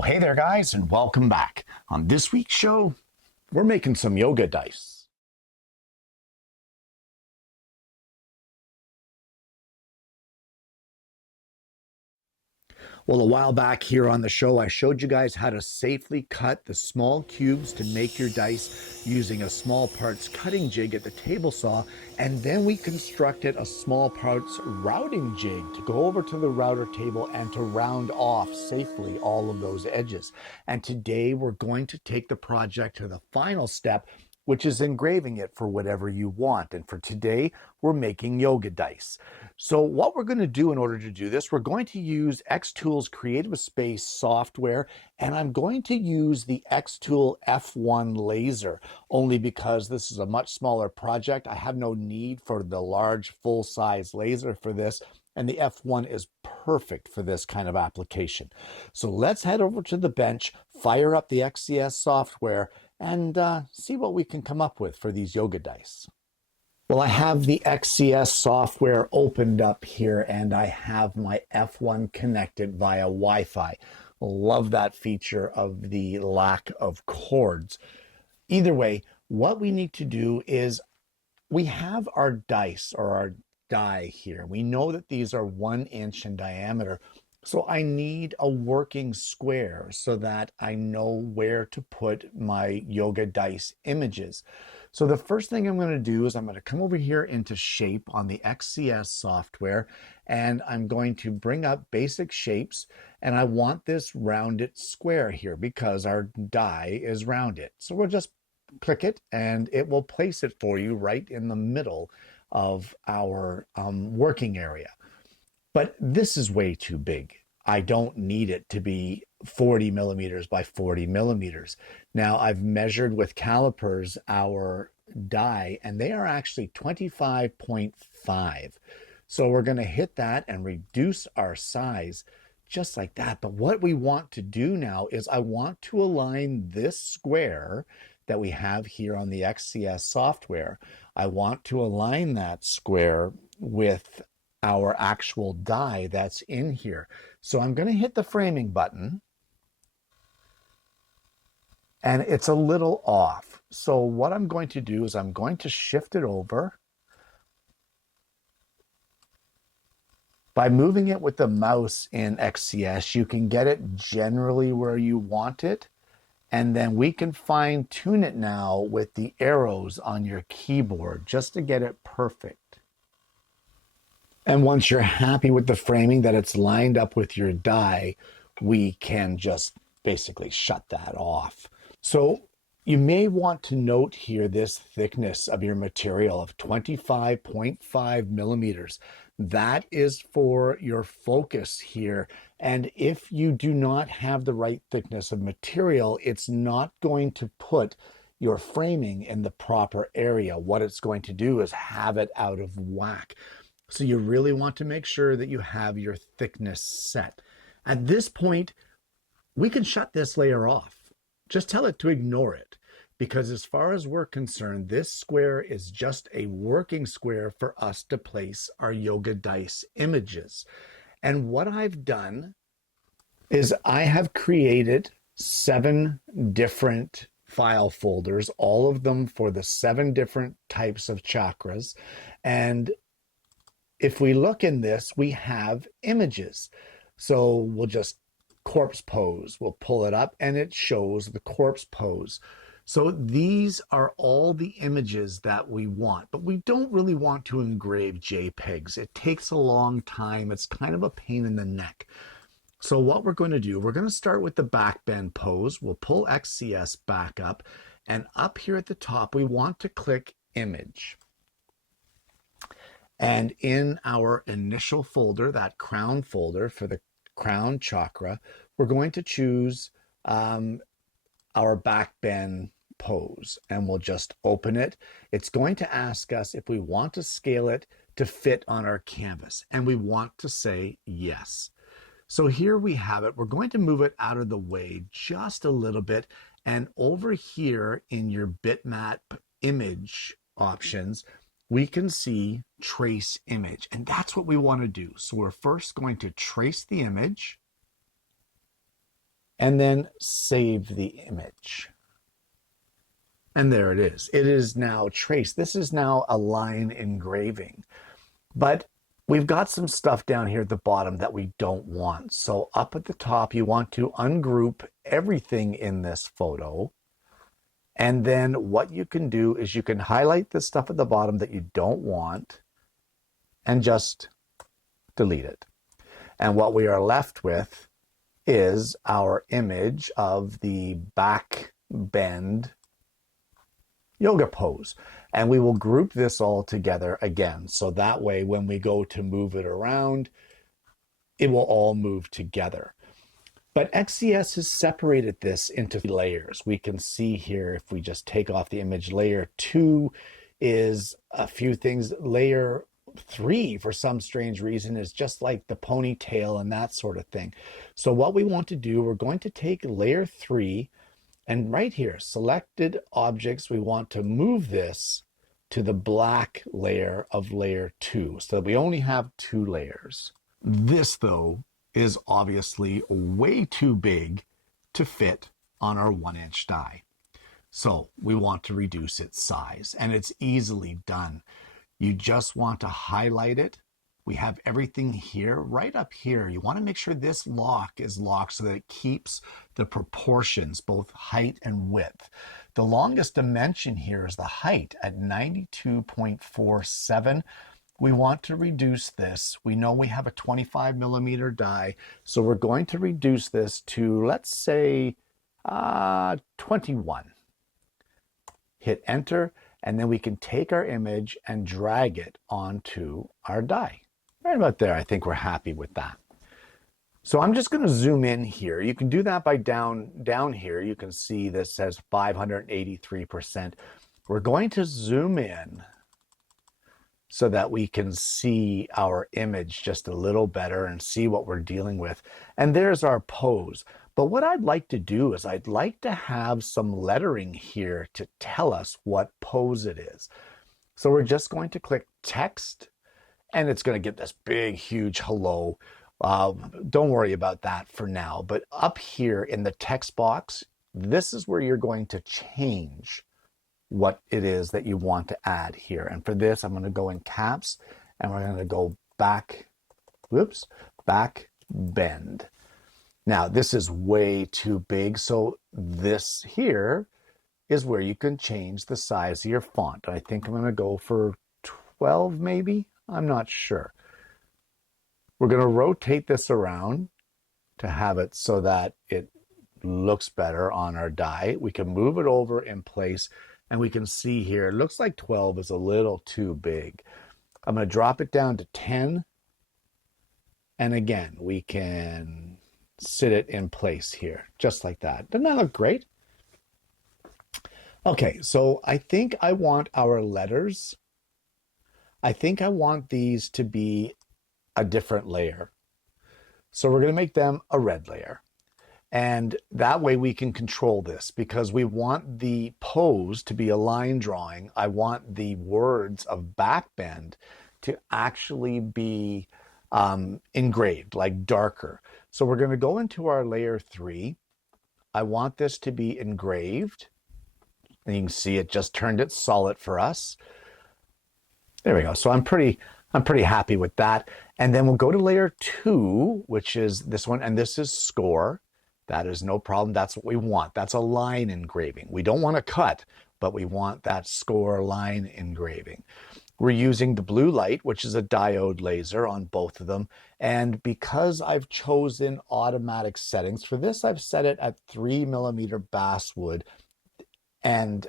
Well, hey there, guys, and welcome back. On this week's show, we're making some yoga dice. Well, a while back here on the show, I showed you guys how to safely cut the small cubes to make your dice using a small parts cutting jig at the table saw, and then we constructed a small parts routing jig to go over to the router table and to round off safely all of those edges. And today we're going to take the project to the final step, which is engraving it for whatever you want. And for today, we're making yoga dice. So what we're going to do in order to do this, we're going to use xTool's Creative Space software, and I'm going to use the xTool F1 laser, only because this is a much smaller project. I have no need for the large full-size laser for this, and the F1 is perfect for this kind of application. So let's head over to the bench, fire up the XCS software, and see what we can come up with for these yoga dice. Well, I have the XCS software opened up here, and I have my F1 connected via Wi-Fi. Love that feature of the lack of cords. Either way, what we need to do is we have our dice or our die here. We know that these are 1 inch in diameter. So I need a working square so that I know where to put my yoga dice images. So the first thing I'm going to do is I'm going to come over here into shape on the XCS software, and I'm going to bring up basic shapes, and I want this rounded square here because our die is rounded. So we'll just click it and it will place it for you right in the middle of our working area. But this is way too big. I don't need it to be 40 millimeters by 40 millimeters. Now I've measured with calipers our die, and they are actually 25.5. So we're going to hit that and reduce our size just like that. But what we want to do now is I want to align this square that we have here on the XCS software. I want to align that square with our actual die that's in here. So I'm going to hit the framing button, and it's a little off. So what I'm going to do is I'm going to shift it over. By moving it with the mouse in XCS, you can get it generally where you want it. And then we can fine tune it now with the arrows on your keyboard just to get it perfect. And once you're happy with the framing, that it's lined up with your die, we can just basically shut that off. So you may want to note here this thickness of your material of 25.5 millimeters. That is for your focus here. And if you do not have the right thickness of material, it's not going to put your framing in the proper area. What it's going to do is have it out of whack. So you really want to make sure that you have your thickness set. At this point, we can shut this layer off. Just tell it to ignore it, because as far as we're concerned, this square is just a working square for us to place our yoga dice images. And what I've done is I have created 7 different file folders, all of them for the 7 different types of chakras. And if we look in this, we have images. So we'll just corpse pose. We'll pull it up and it shows the corpse pose. So these are all the images that we want, but we don't really want to engrave JPEGs. It takes a long time. It's kind of a pain in the neck. So what we're going to do, we're going to start with the back bend pose. We'll pull XCS back up, and up here at the top, we want to click image. And in our initial folder, that crown folder for the crown chakra, we're going to choose our back bend pose, and we'll just open it. It's going to ask us if we want to scale it to fit on our canvas, and we want to say yes. So here we have it. We're going to move it out of the way just a little bit, and over here in your bitmap image options, we can see trace image, and that's what we want to do. So we're first going to trace the image, and then save the image. And there it is. It is now traced. This is now a line engraving. But we've got some stuff down here at the bottom that we don't want. So up at the top, you want to ungroup everything in this photo. And then what you can do is you can highlight the stuff at the bottom that you don't want and just delete it. And what we are left with is our image of the back bend yoga pose. And we will group this all together again. So that way, when we go to move it around, it will all move together. But XCS has separated this into layers. We can see here, if we just take off the image, layer 2 is a few things. Layer 3, for some strange reason, is just like the ponytail and that sort of thing. So what we want to do, we're going to take layer 3, and right here, selected objects, we want to move this to the black layer of layer 2, so that we only have 2 layers. This, though, is obviously way too big to fit on our 1-inch die. So we want to reduce its size, and it's easily done. You just want to highlight it. We have everything here. Right up here, you want to make sure this lock is locked so that it keeps the proportions, both height and width. The longest dimension here is the height at 92.47. We want to reduce this. We know we have a 25 millimeter die, so we're going to reduce this to, let's say, 21. Hit enter, and then we can take our image and drag it onto our die. Right about there, I think we're happy with that. So I'm just going to zoom in here. You can do that by down here. You can see this says 583%. We're going to zoom in so that we can see our image just a little better and see what we're dealing with. And there's our pose. But what I'd like to do is I'd like to have some lettering here to tell us what pose it is. So we're just going to click text, and it's going to get this big, huge hello. Don't worry about that for now. But up here in the text box, this is where you're going to change what it is that you want to add here. And for this, I'm going to go in caps, and we're going to go back bend. Now, this is way too big, so this here is where you can change the size of your font. I think I'm going to go for 12 maybe. I'm not sure. We're going to rotate this around to have it so that it looks better on our die. We can move it over in place, and we can see here, it looks like 12 is a little too big. I'm going to drop it down to 10. And again, we can sit it in place here, just like that. Doesn't that look great? Okay, so I think I want our letters. I think I want these to be a different layer. So we're going to make them a red layer. And that way we can control this, because we want the pose to be a line drawing. I want the words of backbend to actually be engraved, like darker. So we're going to go into our layer 3. I want this to be engraved. And you can see it just turned it solid for us. There we go. So I'm pretty happy with that. And then we'll go to layer 2, which is this one, and this is score. That is no problem. That's what we want. That's a line engraving. We don't want to cut, but we want that score line engraving. We're using the blue light, which is a diode laser on both of them. And because I've chosen automatic settings for this, I've set it at 3 millimeter basswood, and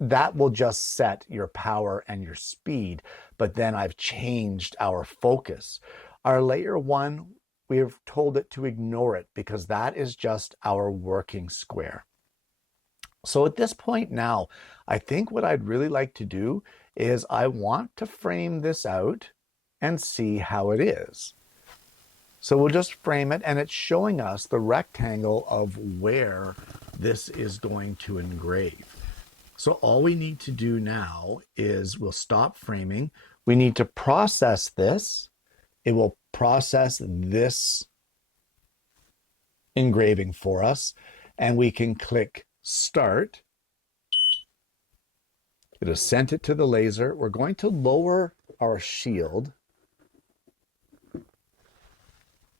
that will just set your power and your speed. But then I've changed our focus. Our layer 1, we have told it to ignore it because that is just our working square. So at this point now, I think what I'd really like to do is I want to frame this out and see how it is. So we'll just frame it, and it's showing us the rectangle of where this is going to engrave. So all we need to do now is we'll stop framing. We need to process this. It will process this engraving for us, and we can click Start. It has sent it to the laser. We're going to lower our shield,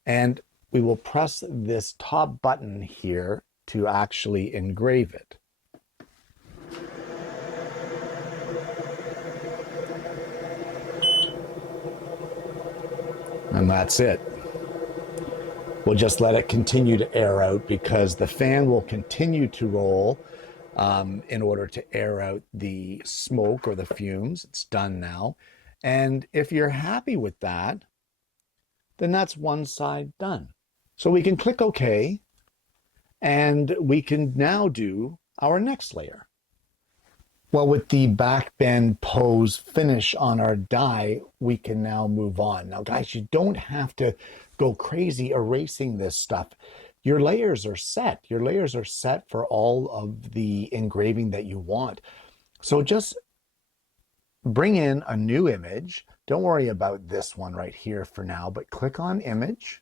and we will press this top button here to actually engrave it. And that's it. We'll just let it continue to air out because the fan will continue to roll in order to air out the smoke or the fumes. It's done now. And if you're happy with that, then that's one side done. So we can click OK, and we can now do our next layer. Well, with the back bend pose finish on our die, we can now move on. Now, guys, you don't have to go crazy erasing this stuff. Your layers are set. Your layers are set for all of the engraving that you want. So just bring in a new image. Don't worry about this one right here for now, but click on Image.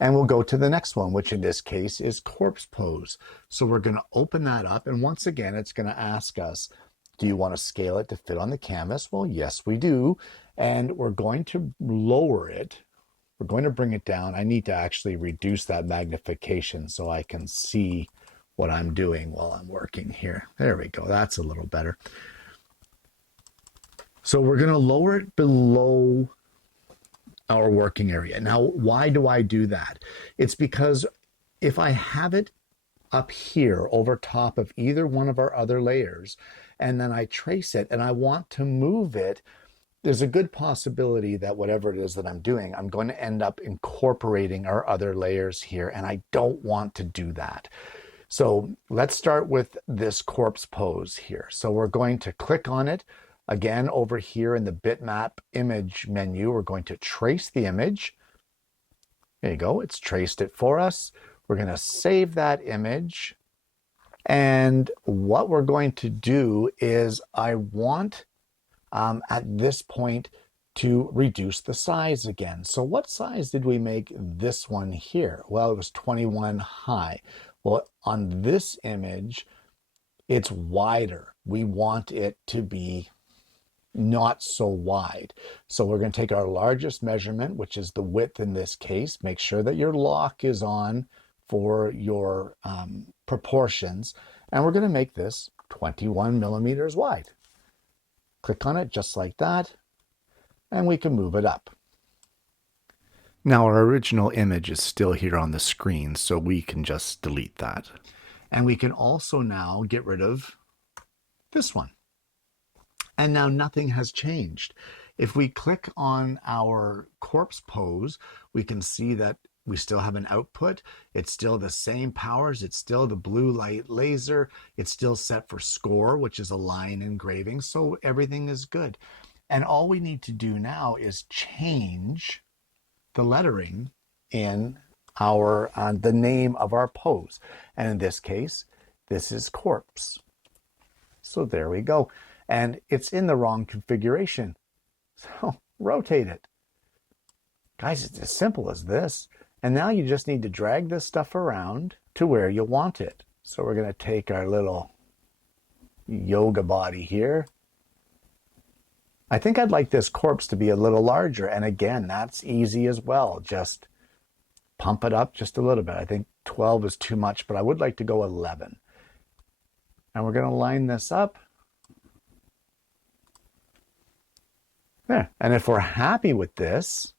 And we'll go to the next one, which in this case is corpse pose. So we're going to open that up. And once again, it's going to ask us, do you want to scale it to fit on the canvas? Well, yes, we do. And we're going to lower it. We're going to bring it down. I need to actually reduce that magnification so I can see what I'm doing while I'm working here. There we go. That's a little better. So we're going to lower it below our working area. Now, why do I do that? It's because if I have it up here over top of either one of our other layers, and then I trace it and I want to move it, there's a good possibility that whatever it is that I'm doing, I'm going to end up incorporating our other layers here, and I don't want to do that. So let's start with this corpse pose here. So we're going to click on it. Again, over here in the bitmap image menu, we're going to trace the image. There you go. It's traced it for us. We're going to save that image. And what we're going to do is I want at this point to reduce the size again. So what size did we make this one here? Well, it was 21 high. Well, on this image, it's wider. We want it to be not so wide. So we're going to take our largest measurement, which is the width in this case. Make sure that your lock is on for your proportions. And we're going to make this 21 millimeters wide. Click on it just like that, and we can move it up. Now our original image is still here on the screen, so we can just delete that. And we can also now get rid of this one. And now nothing has changed. If we click on our corpse pose, we can see that we still have an output. It's still the same powers. It's still the blue light laser. It's still set for score, which is a line engraving. So everything is good. And all we need to do now is change the lettering in our the name of our pose. And in this case, this is corpse. So there we go. And it's in the wrong configuration. So rotate it. Guys, it's as simple as this. And now you just need to drag this stuff around to where you want it. So we're going to take our little yoga body here. I think I'd like this corpse to be a little larger. And again, that's easy as well. Just pump it up just a little bit. I think 12 is too much, but I would like to go 11. And we're going to line this up. There. And if we're happy with this,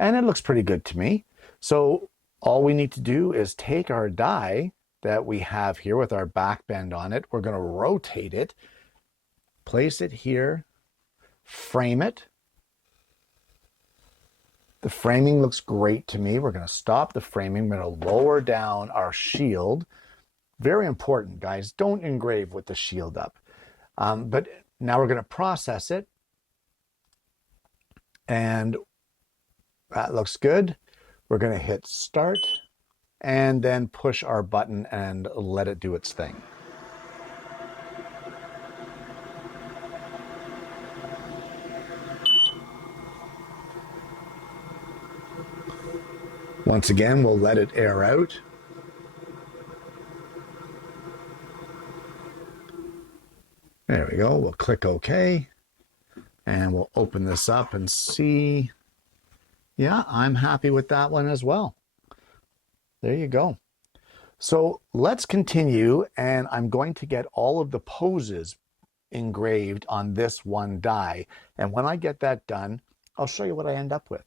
and it looks pretty good to me, so all we need to do is take our die that we have here with our back bend on it. We're going to rotate it, place it here, frame it. The framing looks great to me. We're going to stop the framing. We're going to lower down our shield. Very important, guys. Don't engrave with the shield up. But now we're going to process it. And that looks good. We're going to hit start and then push our button and let it do its thing. Once again, we'll let it air out. There we go. We'll click OK. And we'll open this up and see. Yeah, I'm happy with that one as well. There you go. So let's continue, and I'm going to get all of the poses engraved on this one die. And when I get that done, I'll show you what I end up with.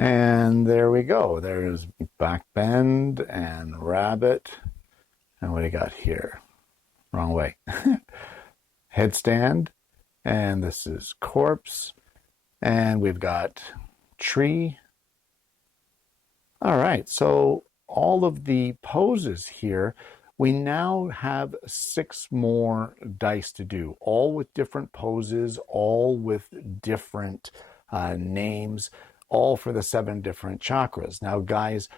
And there we go. There's back bend and rabbit. And what do you got here? Wrong way. Headstand. And this is corpse. And we've got tree. All right, so all of the poses here, we now have 6 more dice to do, all with different poses, all with different names, all for the 7 different chakras. Now, guys,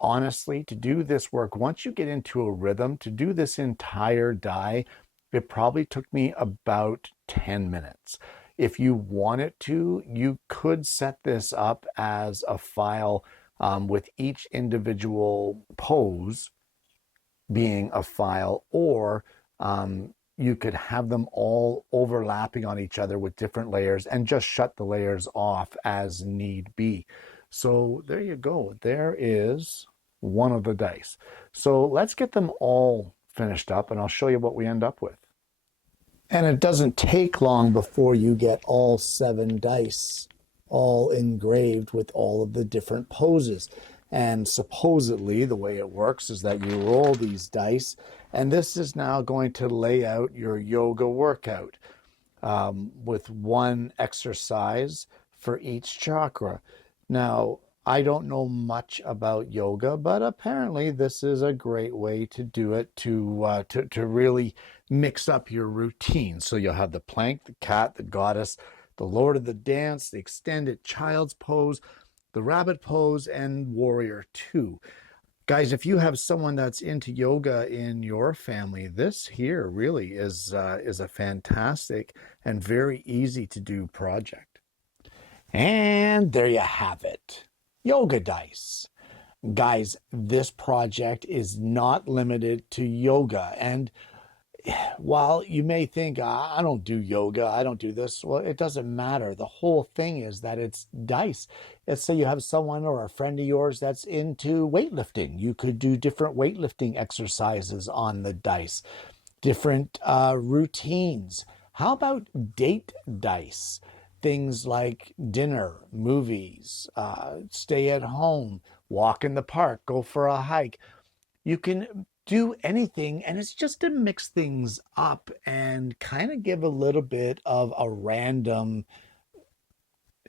honestly, to do this work, once you get into a rhythm, to do this entire die, it probably took me about 10 minutes. If you wanted to, you could set this up as a file with each individual pose being a file, or you could have them all overlapping on each other with different layers and just shut the layers off as need be. So there you go. There is one of the dice. So let's get them all finished up, and I'll show you what we end up with. And it doesn't take long before you get all 7 dice all engraved with all of the different poses. And supposedly the way it works is that you roll these dice, and this is now going to lay out your yoga workout with one exercise for each chakra. Now, I don't know much about yoga, but apparently this is a great way to do it, to really mix up your routine. So you'll have the plank, the cat, the goddess, the Lord of the Dance, the extended child's pose, the rabbit pose, and warrior 2. Guys, if you have someone that's into yoga in your family, this here really is a fantastic and very easy to do project. And there you have it. Yoga dice. Guys, this project is not limited to yoga. And while you may think, I don't do yoga, I don't do this, well, it doesn't matter. The whole thing is that it's dice. Let's say you have someone or a friend of yours that's into weightlifting. You could do different weightlifting exercises on the dice, different routines. How about date dice? Things like dinner, movies, stay at home, walk in the park, go for a hike. You can do anything, and it's just to mix things up and kind of give a little bit of a random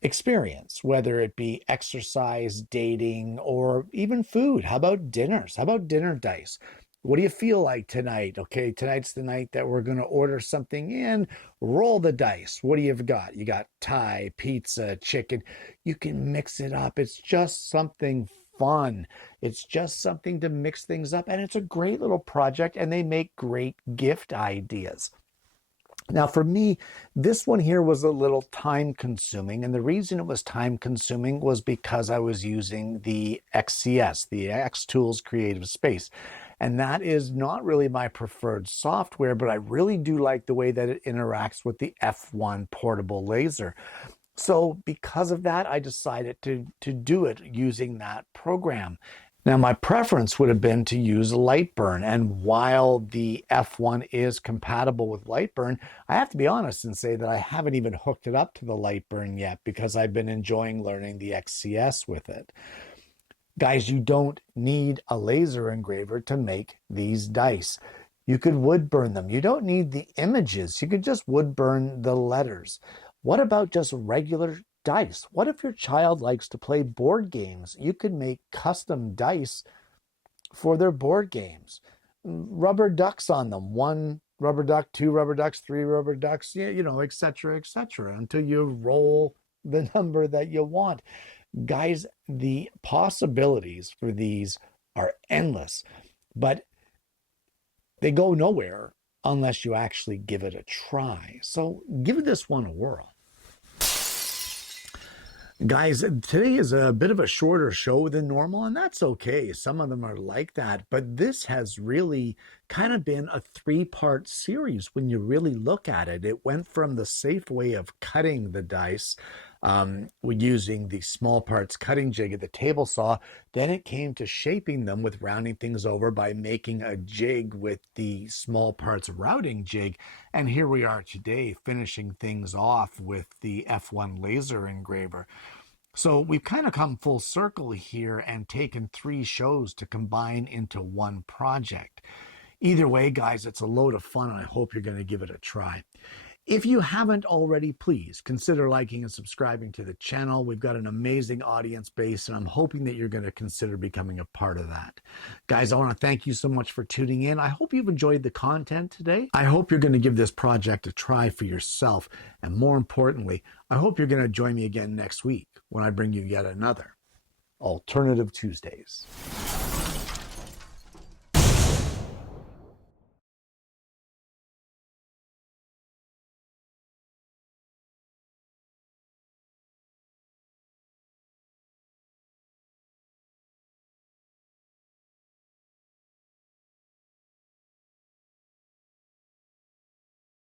experience, whether it be exercise, dating, or even food. How about dinners? How about dinner dice? What do you feel like tonight? Okay, tonight's the night that we're going to order something in. Roll the dice. What do you got? You got Thai, pizza, chicken. You can mix it up. It's just something fun. It's just something to mix things up. And it's a great little project, and they make great gift ideas. Now, for me, this one here was a little time consuming. And the reason it was time consuming was because I was using the XCS, the xTool's Creative Space. And that is not really my preferred software, but I really do like the way that it interacts with the F1 portable laser. So because of that, I decided to do it using that program. Now, my preference would have been to use Lightburn. And while the F1 is compatible with Lightburn, I have to be honest and say that I haven't even hooked it up to the Lightburn yet because I've been enjoying learning the XCS with it. Guys, you don't need a laser engraver to make these dice. You could wood burn them. You don't need the images. You could just wood burn the letters. What about just regular dice? What if your child likes to play board games? You could make custom dice for their board games. Rubber ducks on them. 1 rubber duck, 2 rubber ducks, 3 rubber ducks, etc., until you roll the number that you want. Guys, the possibilities for these are endless, but they go nowhere unless you actually give it a try. So give this one a whirl. Guys, today is a bit of a shorter show than normal, and that's okay. Some of them are like that, but this has really kind of been a three-part series when you really look at it. It went from the safe way of cutting the dice using the small parts cutting jig at the table saw. Then it came to shaping them with rounding things over by making a jig with the small parts routing jig. And here we are today finishing things off with the F1 laser engraver. So we've kind of come full circle here and taken three shows to combine into one project. Either way, guys, it's a load of fun, and I hope you're going to give it a try. If you haven't already, please consider liking and subscribing to the channel. We've got an amazing audience base, and I'm hoping that you're going to consider becoming a part of that. Guys, I want to thank you so much for tuning in. I hope you've enjoyed the content today. I hope you're going to give this project a try for yourself. And more importantly, I hope you're going to join me again next week when I bring you yet another Alternative Tuesdays.